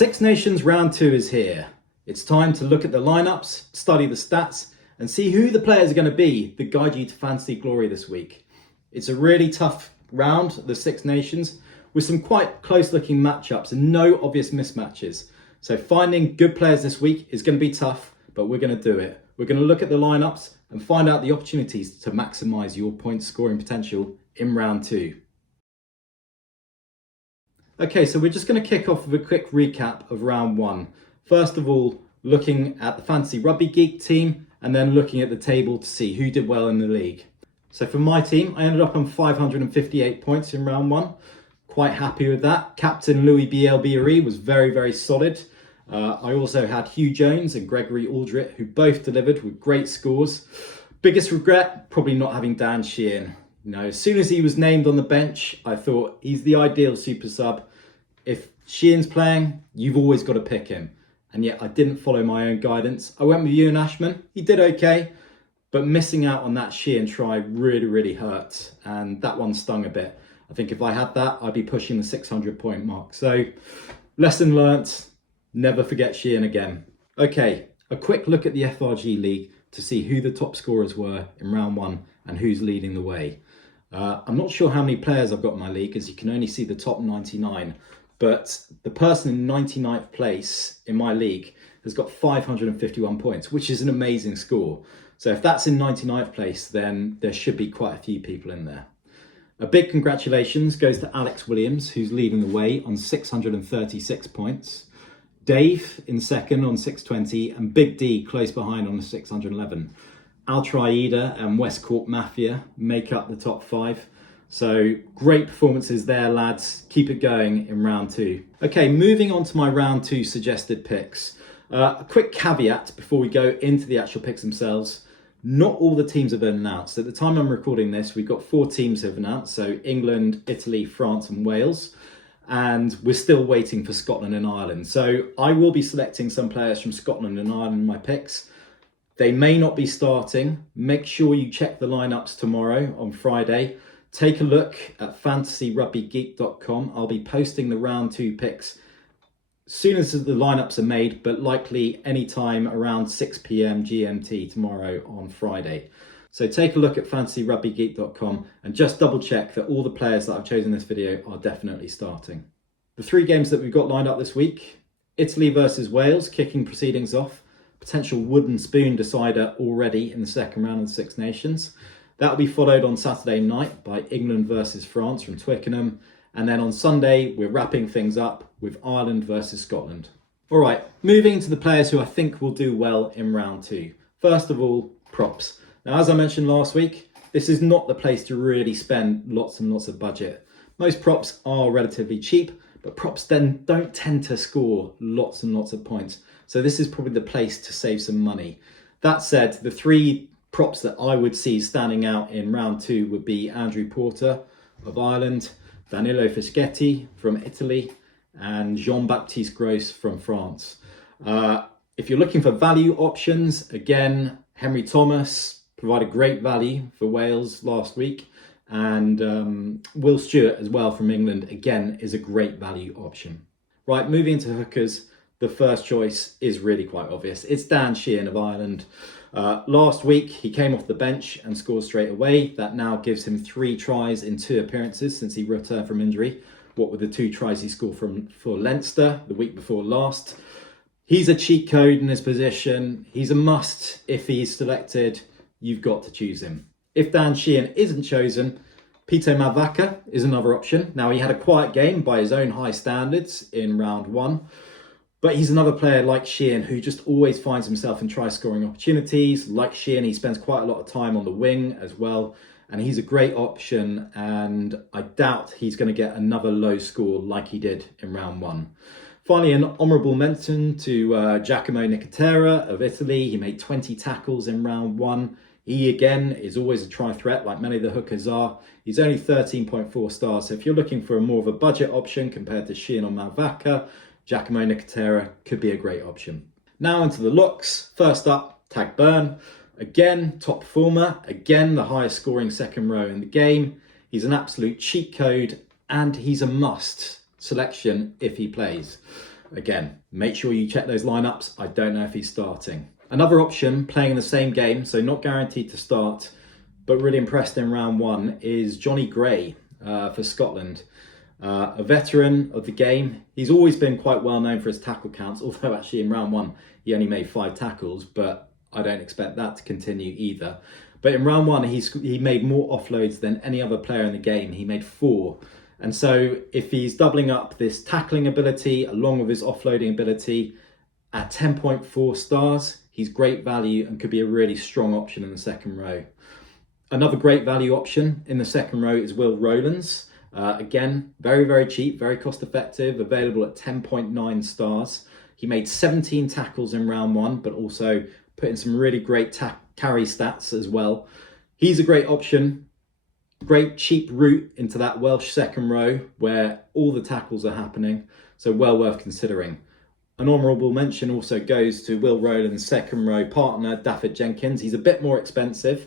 Six Nations round 2 is here. It's time to look at the lineups, study the stats, and see who the players are going to be that guide you to fantasy glory this week. It's a really tough round, the Six Nations, with some quite close looking matchups and no obvious mismatches. So finding good players this week is going to be tough, but we're going to do it. We're going to look at the lineups and find out the opportunities to maximise your point scoring potential in round 2. Okay, so we're just going to kick off with a quick recap of round 1. First of all, looking at the Fantasy Rugby Geek team and then looking at the table to see who did well in the league. So for my team, I ended up on 558 points in round 1. Quite happy with that. Captain Louis Bielbieri was very solid. I also had Hugh Jones and Gregory Aldrit, who both delivered with great scores. Biggest regret, probably not having Dan Sheehan. You know, as soon as he was named on the bench, I thought he's the ideal super sub. If Sheehan's playing, you've always got to pick him. And yet I didn't follow my own guidance. I went with Ewan Ashman. He did okay, but missing out on that Sheehan try really hurt. And that one stung a bit. I think if I had that, I'd be pushing the 600 point mark. So lesson learnt, never forget Sheehan again. Okay, a quick look at the FRG League to see who the top scorers were in round 1 and who's leading the way. I'm not sure how many players I've got in my league, as you can only see the top 99. But the person in 99th place in my league has got 551 points, which is an amazing score. So if that's in 99th place, then there should be quite a few people in there. A big congratulations goes to Alex Williams, who's leading the way on 636 points. Dave in second on 620 and Big D close behind on 611. Al Traida and West Cork Mafia make up the top 5. So great performances there, lads. Keep it going in round 2. Okay, moving on to my round 2 suggested picks. A quick caveat before we go into the actual picks themselves. Not all the teams have been announced. At the time I'm recording this, we've got 4 teams have announced. So England, Italy, France and Wales. And we're still waiting for Scotland and Ireland. So I will be selecting some players from Scotland and Ireland in my picks. They may not be starting. Make sure you check the lineups tomorrow on Friday. Take a look at fantasyrugbygeek.com. I'll be posting the round 2 picks as soon as the lineups are made, but likely anytime around 6 p.m. GMT tomorrow on Friday. So take a look at fantasyrugbygeek.com and just double check that all the players that I've chosen in this video are definitely starting. The 3 games that we've got lined up this week: Italy versus Wales, kicking proceedings off. Potential wooden spoon decider already in the second round of the Six Nations. That'll be followed on Saturday night by England versus France from Twickenham. And then on Sunday, we're wrapping things up with Ireland versus Scotland. All right, moving to the players who I think will do well in round 2. First of all, props. Now, as I mentioned last week, this is not the place to really spend lots and lots of budget. Most props are relatively cheap, but props then don't tend to score lots and lots of points. So this is probably the place to save some money. That said, the 3 props that I would see standing out in round 2 would be Andrew Porter of Ireland, Danilo Fischetti from Italy, and Jean-Baptiste Gros from France. If you're looking for value options, again, Henry Thomas provided great value for Wales last week, and Will Stewart as well from England, again, is a great value option. Right, moving to hookers, the first choice is really quite obvious. It's Dan Sheehan of Ireland. Last week, he came off the bench and scored straight away. That now gives him 3 tries in 2 appearances since he returned from injury. What with the 2 tries he scored for Leinster the week before last. He's a cheat code in his position. He's a must. If he's selected, you've got to choose him. If Dan Sheehan isn't chosen, Pito Mavaka is another option. Now, he had a quiet game by his own high standards in round 1. But he's another player like Sheehan who just always finds himself in try-scoring opportunities. Like Sheehan, he spends quite a lot of time on the wing as well. And he's a great option. And I doubt he's going to get another low score like he did in round 1. Finally, an honourable mention to Giacomo Nicotera of Italy. He made 20 tackles in round 1. He, again, is always a try threat like many of the hookers are. He's only 13.4 stars. So if you're looking for more of a budget option compared to Sheehan or Malvaka, Giacomo Nicotera could be a great option. Now into the looks. First up, Tag Burn. Again, top performer. Again, the highest scoring second row in the game. He's an absolute cheat code and he's a must selection if he plays. Again, make sure you check those lineups. I don't know if he's starting. Another option playing in the same game, so not guaranteed to start, but really impressed in round one, is Johnny Gray for Scotland. A veteran of the game. He's always been quite well known for his tackle counts, although actually in round one he only made 5 tackles, but I don't expect that to continue either. But in round one he made more offloads than any other player in the game. He made 4. And so if he's doubling up this tackling ability along with his offloading ability at 10.4 stars, he's great value and could be a really strong option in the second row. Another great value option in the second row is Will Rowlands. Again, very, very cheap, very cost effective, available at 10.9 stars. He made 17 tackles in round one, but also put in some really great carry stats as well. He's a great option. Great cheap route into that Welsh second row where all the tackles are happening, so well worth considering. An honourable mention also goes to Will Rowland's second row partner, Dafford Jenkins. He's a bit more expensive,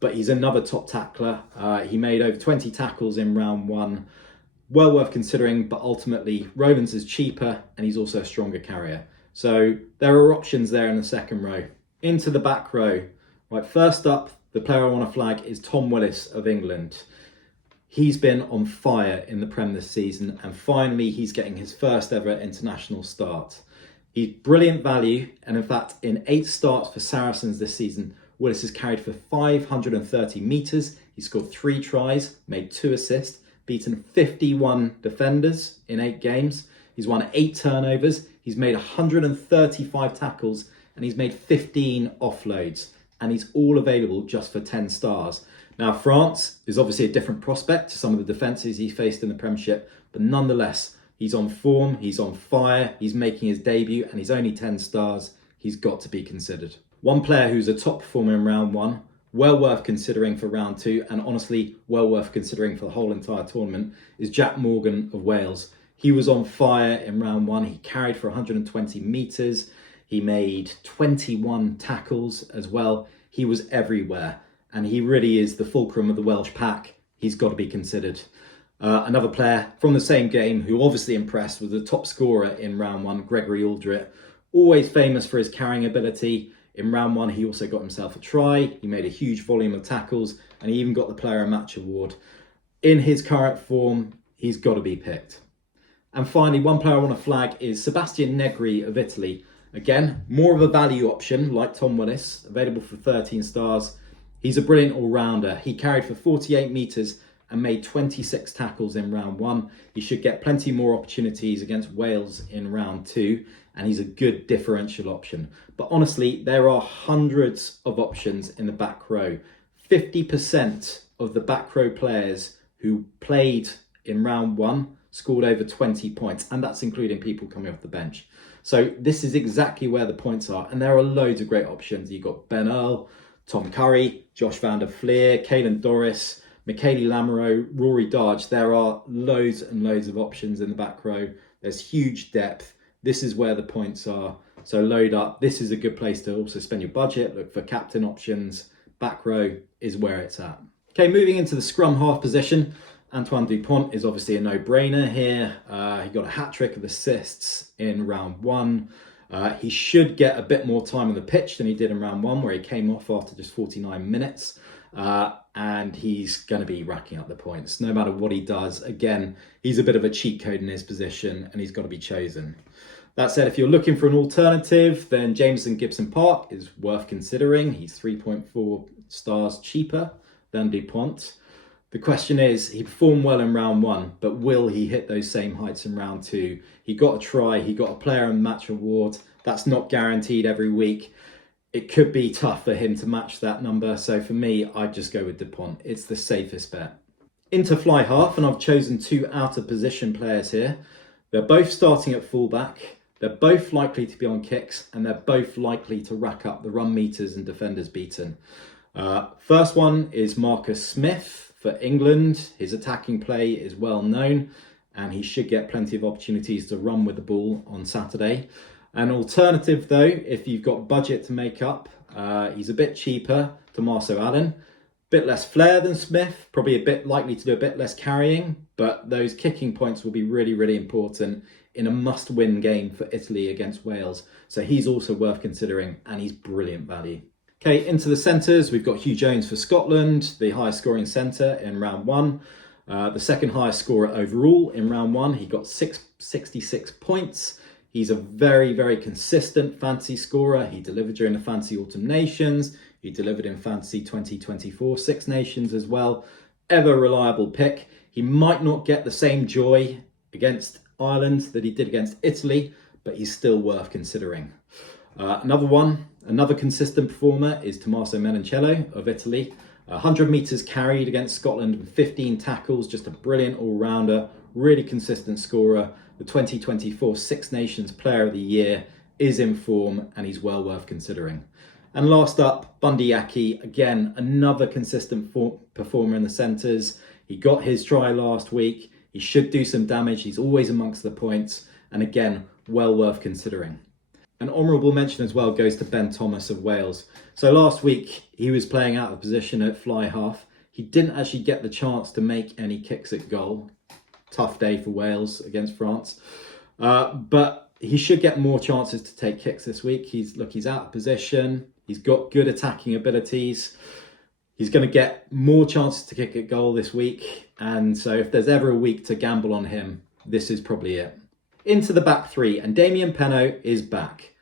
but he's another top tackler. He made over 20 tackles in round one. Well worth considering, but ultimately Rowlands is cheaper and he's also a stronger carrier. So there are options there in the second row. Into the back row. Right, first up, the player I want to flag is Tom Willis of England. He's been on fire in the Prem this season, and finally he's getting his first ever international start. He's brilliant value, and in fact in 8 starts for Saracens this season, Willis has carried for 530 metres. He scored 3 tries, made 2 assists, beaten 51 defenders in 8 games. He's won 8 turnovers. He's made 135 tackles and he's made 15 offloads. And he's all available just for 10 stars. Now, France is obviously a different prospect to some of the defences he faced in the Premiership, but nonetheless, he's on form, he's on fire, he's making his debut, and he's only 10 stars. He's got to be considered. One player who's a top performer in round one, well worth considering for round two, and honestly, well worth considering for the whole entire tournament, is Jack Morgan of Wales. He was on fire in round one. He carried for 120 metres. He made 21 tackles as well. He was everywhere, and he really is the fulcrum of the Welsh pack. He's got to be considered. Another player from the same game who obviously impressed was the top scorer in round one, Gregory Aldrit. Always famous for his carrying ability. In round one, he also got himself a try. He made a huge volume of tackles, and he even got the Player of Match award. In his current form, he's got to be picked. And finally, one player I want to flag is Sebastian Negri of Italy. Again, more of a value option like Tom Willis, available for 13 stars. He's a brilliant all-rounder. He carried for 48 metres and made 26 tackles in round one. He should get plenty more opportunities against Wales in round two, and he's a good differential option. But honestly, there are hundreds of options in the back row. 50% of the back row players who played in round one scored over 20 points, and that's including people coming off the bench. So this is exactly where the points are, and there are loads of great options. You've got Ben Earl, Tom Curry, Josh van der Fleer, Caelan Doris, Michele Lamoureux, Rory Darge. There are loads and loads of options in the back row. There's huge depth. This is where the points are. So load up. This is a good place to also spend your budget. Look for captain options. Back row is where it's at. Okay, moving into the scrum half position. Antoine Dupont is obviously a no-brainer here. He got a hat-trick of assists in round one. He should get a bit more time on the pitch than he did in round one, where he came off after just 49 minutes. And he's going to be racking up the points no matter what he does. Again, he's a bit of a cheat code in his position, and he's got to be chosen. That said, if you're looking for an alternative, then Jameson Gibson Park is worth considering. He's 3.4 stars cheaper than Dupont. The question is, he performed well in round one, but will he hit those same heights in round two? He got a try, he got a player and match award. That's not guaranteed every week. It could be tough for him to match that number. So for me, I'd just go with Dupont. It's the safest bet. Into fly half, and I've chosen 2 out of position players here. They're both starting at fullback. They're both likely to be on kicks, and they're both likely to rack up the run meters and defenders beaten. First one is Marcus Smith for England. His attacking play is well known, and he should get plenty of opportunities to run with the ball on Saturday. An alternative though, if you've got budget to make up, he's a bit cheaper, Tommaso Allen. Bit less flair than Smith, probably a bit likely to do a bit less carrying, but those kicking points will be really, really important in a must-win game for Italy against Wales. So he's also worth considering, and he's brilliant value. Okay, into the centres, we've got Hugh Jones for Scotland, the highest scoring centre in round one. The second highest scorer overall in round one. He got 66 points. He's a very, very consistent fantasy scorer. He delivered during the Fantasy Autumn Nations. He delivered in Fantasy 2024 Six Nations as well. Ever reliable pick. He might not get the same joy against Ireland that he did against Italy, but he's still worth considering. Another consistent performer is Tommaso Menoncello of Italy. 100 metres carried against Scotland and 15 tackles, just a brilliant all-rounder, really consistent scorer. The 2024 Six Nations Player of the Year is in form and he's well worth considering. And last up, Bundy Aki, again, another consistent performer in the centres. He got his try last week. He should do some damage. He's always amongst the points. And again, well worth considering. An honourable mention as well goes to Ben Thomas of Wales. So last week, he was playing out of position at fly half. He didn't actually get the chance to make any kicks at goal. Tough day for Wales against France. But he should get more chances to take kicks this week. He's out of position. He's got good attacking abilities. He's going to get more chances to kick at goal this week. And so if there's ever a week to gamble on him, this is probably it. Into the back three, and Damien Penaud is back.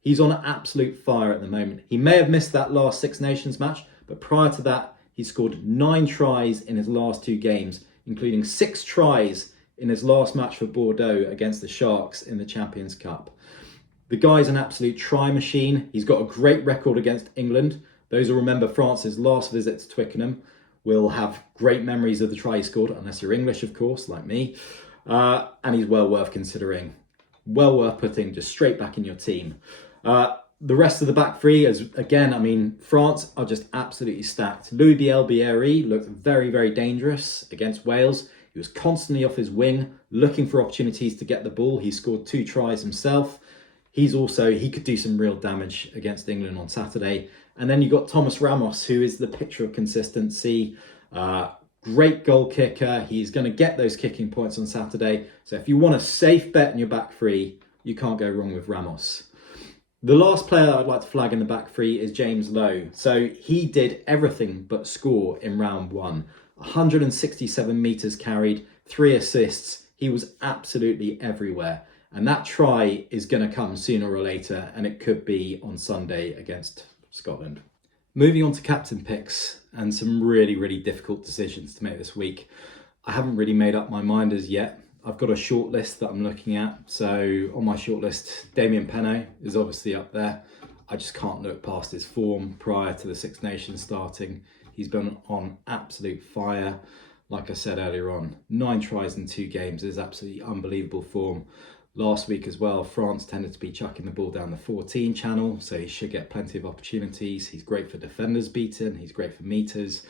He's on absolute fire at the moment. He may have missed that last Six Nations match, but prior to that, he scored 9 tries in his last 2 games, including 6 tries in his last match for Bordeaux against the Sharks in the Champions Cup. The guy's an absolute try machine. He's got a great record against England. Those who remember France's last visit to Twickenham will have great memories of the try he scored, unless you're English, of course, like me. And he's well worth considering. Well worth putting just straight back in your team. The rest of the back three is, again, France are just absolutely stacked. Louis Bielbieri looked very, very dangerous against Wales. He was constantly off his wing, looking for opportunities to get the ball. He scored 2 tries himself. He could do some real damage against England on Saturday. And then you got Thomas Ramos, who is the picture of consistency. Great goal kicker. He's going to get those kicking points on Saturday. So if you want a safe bet in your back three, you can't go wrong with Ramos. The last player I'd like to flag in the back three is James Lowe. So he did everything but score in round one. 167 metres carried, 3 assists. He was absolutely everywhere. And that try is going to come sooner or later, and it could be on Sunday against Scotland. Moving on to captain picks and some really, really difficult decisions to make this week. I haven't really made up my mind as yet. I've got a short list that I'm looking at. So on my short list, Damien Penaud is obviously up there. I just can't look past his form prior to the Six Nations starting. He's been on absolute fire. Like I said earlier on, 9 tries in 2 games is absolutely unbelievable form. Last week as well, France tended to be chucking the ball down the 14 channel, so he should get plenty of opportunities. He's great for defenders beaten. He's great for meters.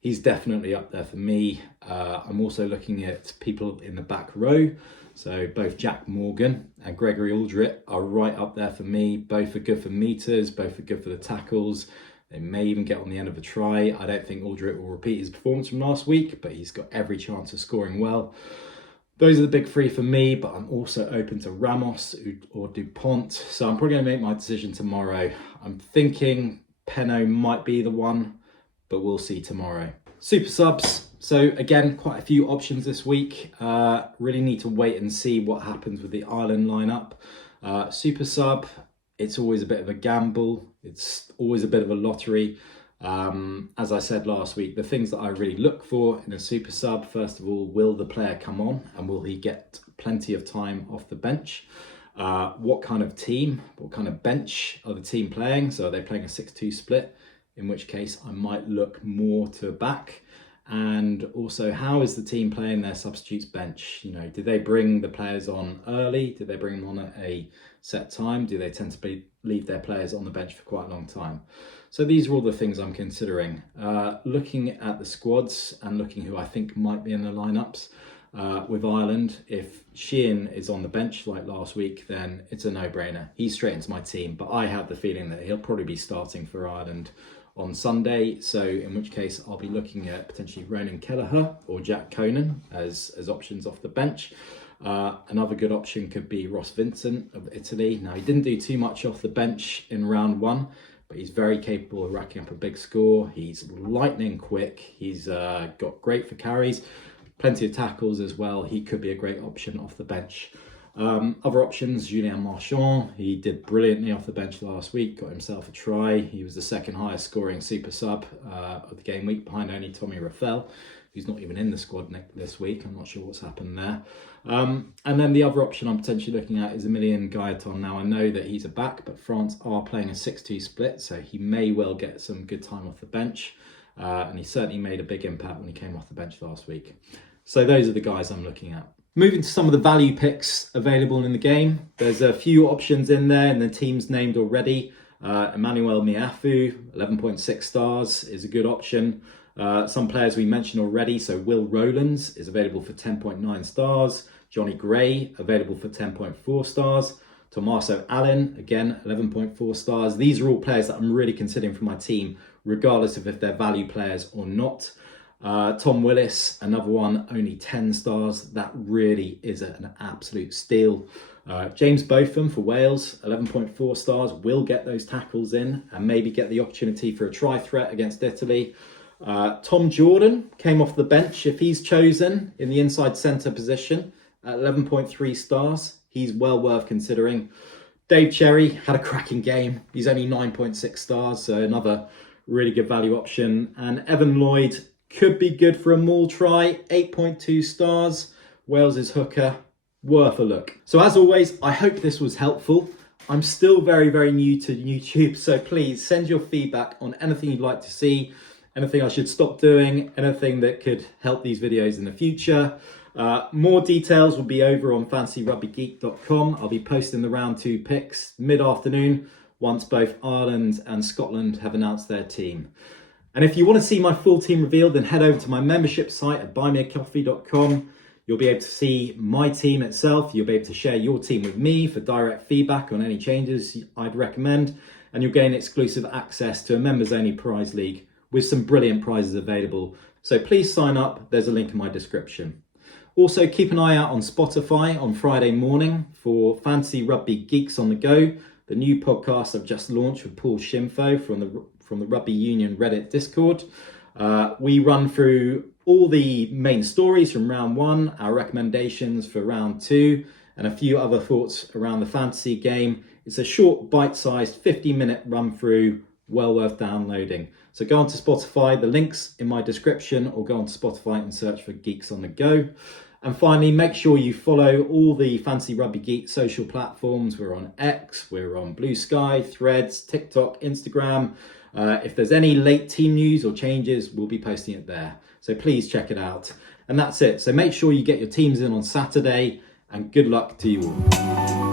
He's definitely up there for me. I'm also looking at people in the back row. So both Jack Morgan and Gregory Aldrit are right up there for me. Both are good for meters, both are good for the tackles. They may even get on the end of a try. I don't think Aldrit will repeat his performance from last week, but he's got every chance of scoring well. Those are the big 3 for me, but I'm also open to Ramos or Dupont. So I'm probably going to make my decision tomorrow. I'm thinking Penaud might be the one, but we'll see tomorrow. Super subs. So again, quite a few options this week. Really need to wait and see what happens with the Ireland lineup. Super sub, it's always a bit of a gamble. It's always a bit of a lottery. As I said last week, the things that I really look for in a super sub, first of all, will the player come on and will he get plenty of time off the bench? What kind of team, what kind of bench are the team playing? So are they playing a 6-2 split? In which case I might look more to back. And also, how is the team playing their substitutes bench? You know, do they bring the players on early? Do they bring them on at a set time? Do they tend to leave their players on the bench for quite a long time? So these are all the things I'm considering. Looking at the squads and looking who I think might be in the lineups. With Ireland, if Sheehan is on the bench like last week, then it's a no-brainer. He's straight into my team, but I have the feeling that he'll probably be starting for Ireland on Sunday, so in which case I'll be looking at potentially Ronan Kelleher or Jack Conan as options off the bench. Another good option could be Ross Vincent of Italy. Now, he didn't do too much off the bench in round one, but he's very capable of racking up a big score. He's lightning quick. He's got great for carries, plenty of tackles as well. He could be a great option off the bench. Other options, Julien Marchand. He did brilliantly off the bench last week, got himself a try. He was the second highest scoring super sub of the game week, behind only Tommy Raffel, who's not even in the squad this week. I'm not sure what's happened there. And then the other option I'm potentially looking at is Emilien Gaetan. Now, I know that he's a back, but France are playing a 6-2 split, so he may well get some good time off the bench. And he certainly made a big impact when he came off the bench last week. So those are the guys I'm looking at. Moving to some of the value picks available in the game. There's a few options in there and the teams named already. Emmanuel Miafu, 11.6 stars is a good option. Some players we mentioned already, so Will Rowlands is available for 10.9 stars. Johnny Gray, available for 10.4 stars. Tommaso Allen, again, 11.4 stars. These are all players that I'm really considering for my team, regardless of if they're value players or not. Tom Willis, another one, only 10 stars. That really is an absolute steal. James Botham for Wales, 11.4 stars, will get those tackles in and maybe get the opportunity for a try threat against Italy. Tom Jordan came off the bench if he's chosen in the inside centre position at 11.3 stars. He's well worth considering. Dave Cherry had a cracking game. He's only 9.6 stars, so another really good value option. And Evan Lloyd could be good for a maul try, 8.2 stars. Wales's hooker, worth a look. So as always, I hope this was helpful. I'm still very, very new to YouTube, so please send your feedback on anything you'd like to see, anything I should stop doing, anything that could help these videos in the future. More details will be over on fantasyrugbygeek.com. I'll be posting the round 2 picks mid-afternoon once both Ireland and Scotland have announced their team. And if you want to see my full team revealed, then head over to my membership site at buymeacoffee.com. You'll be able to see my team itself. You'll be able to share your team with me for direct feedback on any changes I'd recommend. And you'll gain exclusive access to a members-only prize league with some brilliant prizes available. So please sign up. There's a link in my description. Also, keep an eye out on Spotify on Friday morning for Fantasy Rugby Geeks on the Go, the new podcast I've just launched with Paul Shimfo from the Rugby Union Reddit Discord. We run through all the main stories from round 1, our recommendations for round 2, and a few other thoughts around the fantasy game. It's a short, bite-sized 50-minute run through, well worth downloading. So go onto Spotify, the link's in my description, or go onto Spotify and search for Geeks on the Go. And finally, make sure you follow all the Fantasy Rugby Geek social platforms. We're on X, we're on Blue Sky, Threads, TikTok, Instagram. If there's any late team news or changes, we'll be posting it there. So please check it out. And that's it. So make sure you get your teams in on Saturday, and good luck to you all.